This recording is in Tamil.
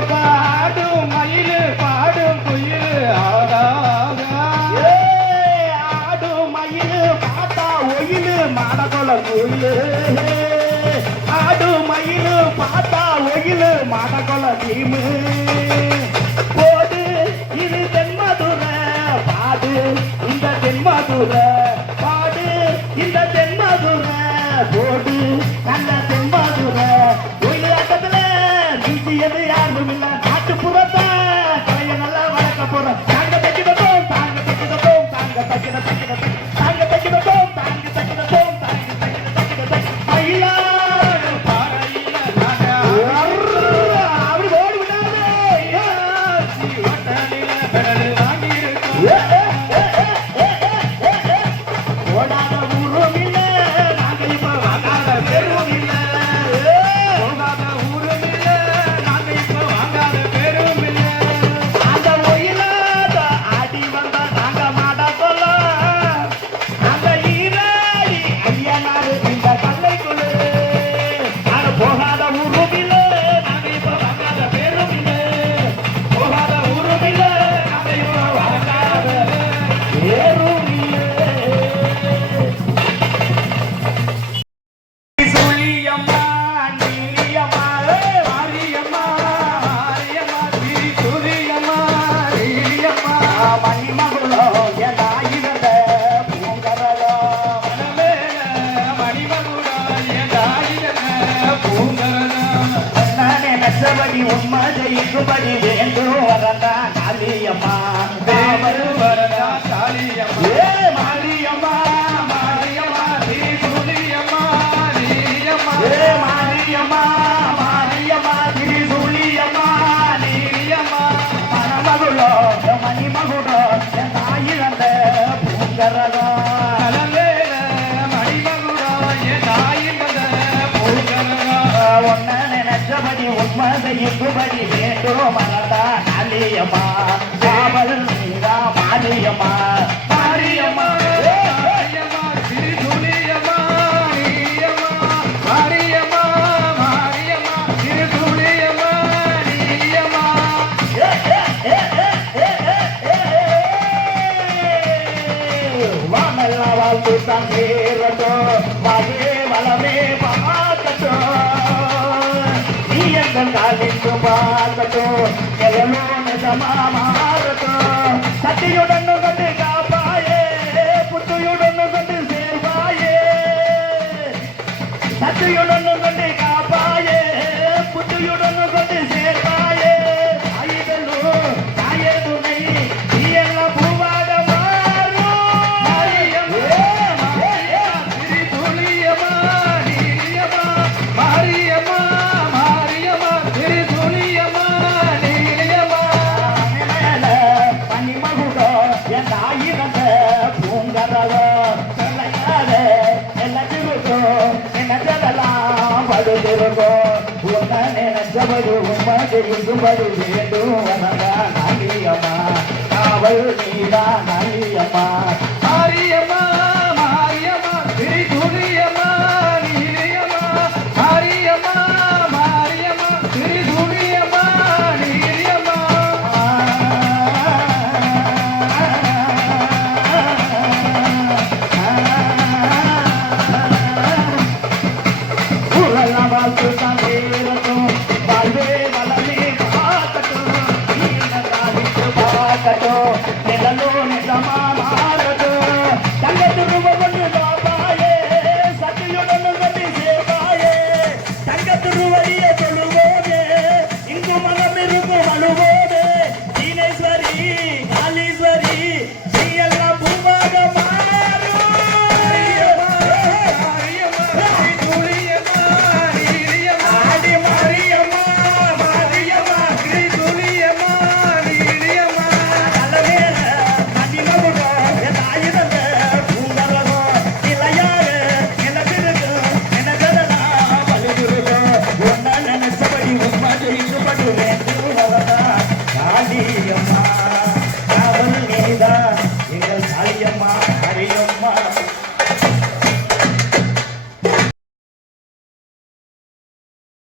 பாடும் மயிலு பாடும் குயிலு ஆடும் மயிலு பாத்தா ஒயிலு மாடகொல குயிலு ஆடும் மயிலு பாத்தா ஒயிலு மாடகொல தீமு போடு இது தென்மதுர பாடு இந்த தென்மதுர பாடு இந்த தென்மதுர போடு நல்ல தென்மதுர எது யாரும் இல்ல நாட்டுப்புறத்தை கலைய நல்லா வளர்க்க போறோம் தாங்க தைக்கிறோம் தாங்க தைக்கிறோம் தாங்க தைக்கிற தைக்கிற தாங்க தைக்கிறோம் தாங்க தைக்கிறோம் தாங்க தைக்கிற தைக்கிற மயிலா பாறையில நாங்க அப்படி ஓடி விடாதே வட்டலில பெடல் வாங்கி ஓடாத ஊரும் இல்ல நாங்க இப்ப வாங்காத பேரும் இல்ல உண்மதி வேண்டும் வரதா காளியம்மா வரதா காளியம்மா மாரியம்மா மாரியம்மா திரிசூலியம்மா நீரியம்மா மாரியம்மா மாரியம்மா திரிசூலியம்மா நீரியம்மா மணமகுளோ மணிமகுளோ தாயிழந்த பூங்கரதோ உண்மதை இங்குபடி வேண்டும் மறந்தா காளியம்மா காவல் நீரா மாரியம்மா மாரியம்மா திருசூலியம்மா நீரியம்மா மாரியம்மா மாரியம்மா திருசூலியம்மா நீரியம்மா வாமல்லா வாழ்த்து தங்கேரட்டோ வாயே வளமே பார்க்கட்டும் காலிக்கு பார்க்கட்டும் எவ்வளோ நிஜமா மாறட்டும் சத்தியுடன் கண்டு காப்பாயே புத்தியுடன் கண்டு சேர்வாயே சத்தியுடன் கண்டு காப்பாயே புத்தியுடன் கண்டு சேர்வாயே ஐதலும் தாயே துணை நீ எல்லாம் பூவாக மாறும் திரிசூலியம்மா நீரியம்மா மாரியம்மா காவல் நீதா நாளியம்மா மாரியம்மா